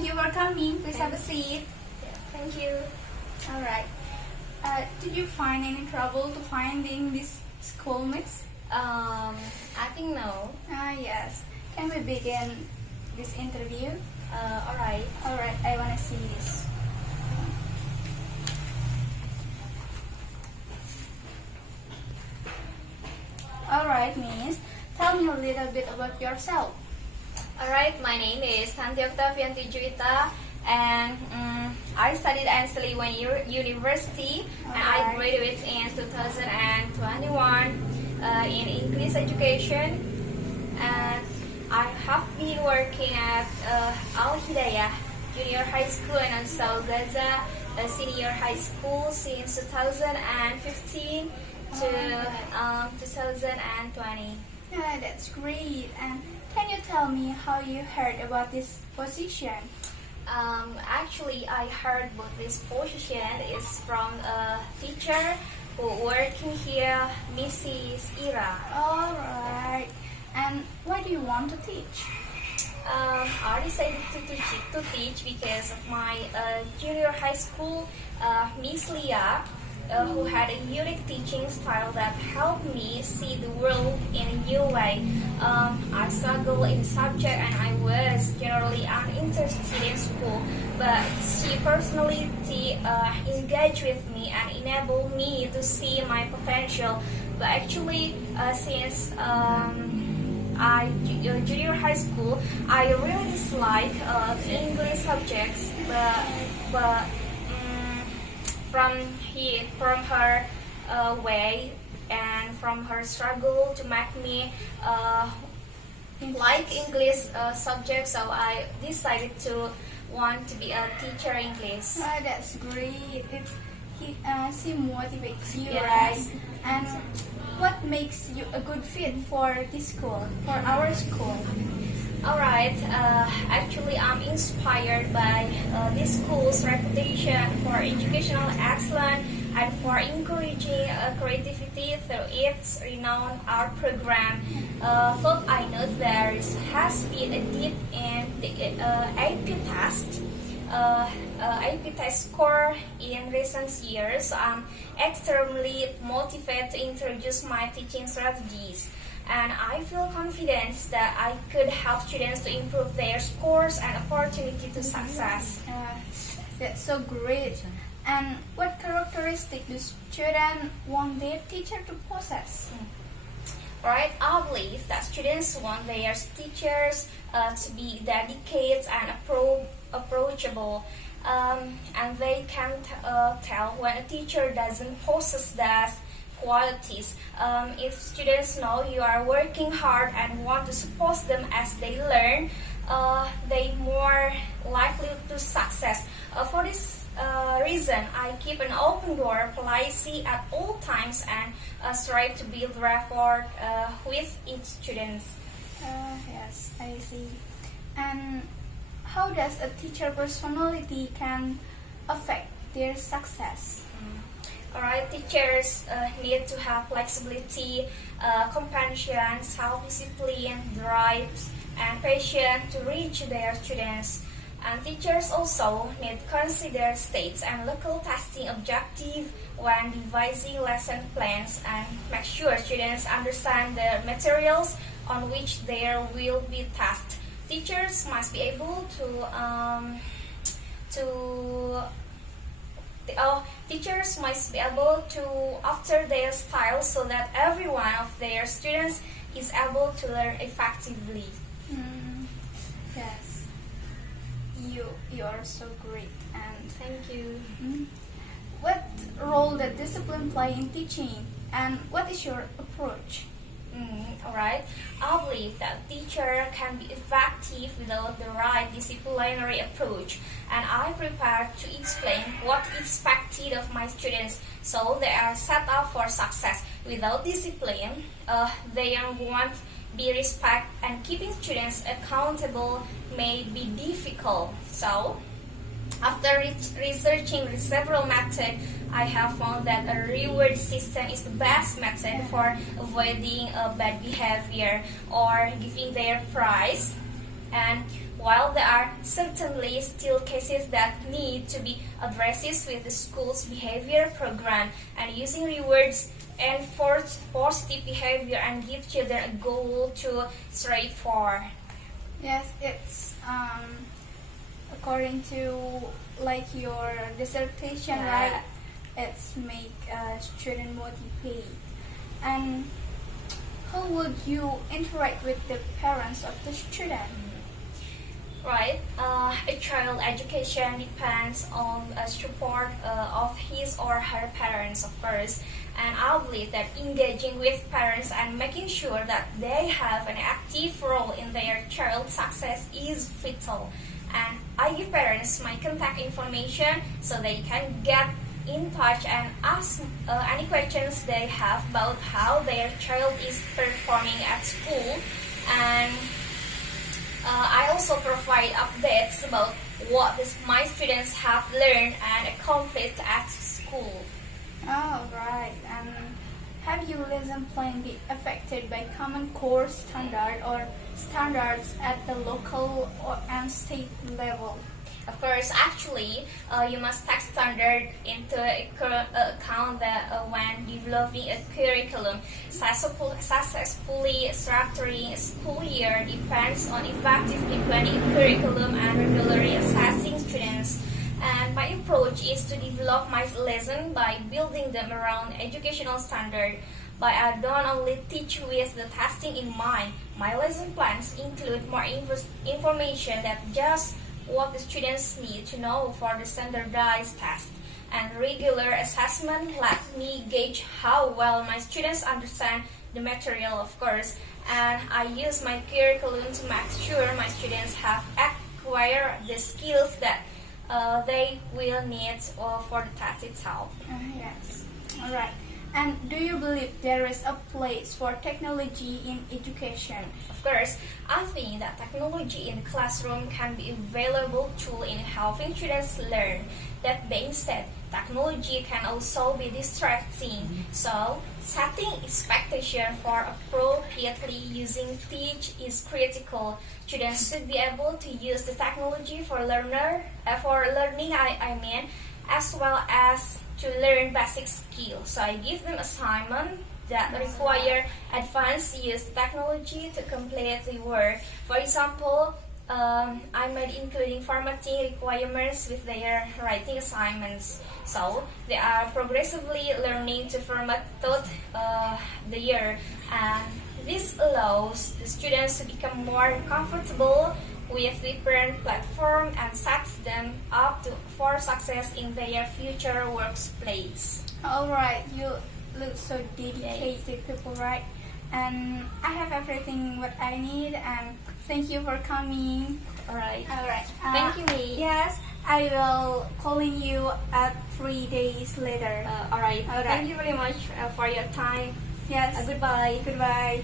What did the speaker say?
Thank you for coming. Please have a seat. Yeah, thank you. All right. Did you find any trouble to finding this schoolmates? I think no. Yes. Can we begin this interview? Alright. All right. I want to see this. All right, Miss. Tell me a little bit about yourself. Alright, my name is Tanti Octavianti Juwita, and I studied at One University, and I graduated in 2021 in English education, and I have been working at Al Hidayah Junior High School and also Gaza Senior High School since 2015 to 2020. Yeah, that's great. And can you tell me how you heard about this position? Actually, I heard about this position is from a teacher who working here, Mrs. Ira. All right. And why do you want to teach? I decided to teach because of my junior high school, Miss Leah, who had a unique teaching style that helped me see the world in a new way. I struggled in the subject and I was generally uninterested in school, but she personally engaged with me and enabled me to see my potential. But actually, since junior high school, I really dislike English subjects, but from her way and from her struggle to make me like English subject, so I decided to want to be a teacher English. That's great. She motivates you, Yes. right? And what makes you a good fit for this school, for our school? Alright, actually I'm inspired by this school's reputation for educational excellence and for encouraging creativity through its renowned art program. Thought I know there has been a dip in the AP test score in recent years, so I'm extremely motivated to introduce my teaching strategies. And I feel confident that I could help students to improve their scores and opportunity to success. That's so great. And what characteristic do students want their teacher to possess? Right, I believe that students want their teachers to be dedicated and approachable, and they can tell when a teacher doesn't possess that qualities. If students know you are working hard and want to support them as they learn, they more likely to success. For this reason, I keep an open door policy at all times and strive to build rapport with each student. Yes, I see. And how does a teacher personality can affect their success? Alright, teachers need to have flexibility, compassion, self-discipline, drive, and patience to reach their students. And teachers also need to consider states and local testing objectives when devising lesson plans and make sure students understand the materials on which they will be tested. Teachers must be able teachers must be able to alter their style so that every one of their students is able to learn effectively. Yes, you are so great. And Thank you. what role does discipline play in teaching? And what is your approach? Alright, I believe that teacher can be effective without the right disciplinary approach, and I prepare to explain what is expected of my students so they are set up for success. Without discipline, they won't be respect, and keeping students accountable may be difficult. So, after researching several methods, I have found that a reward system is the best method for avoiding bad behavior or giving their prize. And While there are certainly still cases that need to be addressed with the school's behavior program and using rewards enforce positive behavior and give children a goal to strive for. Yes, it's according to like your dissertation, Yeah. right? It's make a student motivate. And how would you interact with the parents of the student? Right, a child education depends on support of his or her parents, of course, and I believe that engaging with parents and making sure that they have an active role in their child's success is vital. And I give parents my contact information so they can get in touch and ask any questions they have about how their child is performing at school. And I also provide updates about what my students have learned and accomplished at school. Oh, right. And have your lesson plan been affected by common core standard or standards at the local and state level? Of course, actually, you must take standard into account that when developing a curriculum, successfully structuring a school year depends on effectively planning a curriculum and regularly assessing students. And my approach is to develop my lesson by building them around educational standard. But I don't only teach with the testing in mind. My lesson plans include more information than just what the students need to know for the standardized test. And regular assessment let me gauge how well my students understand the material, of course. And I use my curriculum to make sure my students have acquired the skills that they will need for the test itself. Yes. All right. And do you believe there is a place for technology in education? Of course, I think that technology in the classroom can be a valuable tool in helping students learn. That being said, technology can also be distracting. So, setting expectation for appropriately using teach is critical. Students should be able to use the technology for learning, as well as to learn basic skills. So I give them assignment that require advanced use technology to complete the work. For example, I might including formatting requirements with their writing assignments. So they are progressively learning to format throughout the year, and this allows the students to become more comfortable with different platforms and sets them up for success in their future workplace. All right, you look so dedicated people, right? And I have everything what I need, and thank you for coming. All right. All right. Thank you, May. Yes, I will calling you at 3 days later. All right. All right. Thank you very much for your time. Yes. Goodbye. Goodbye.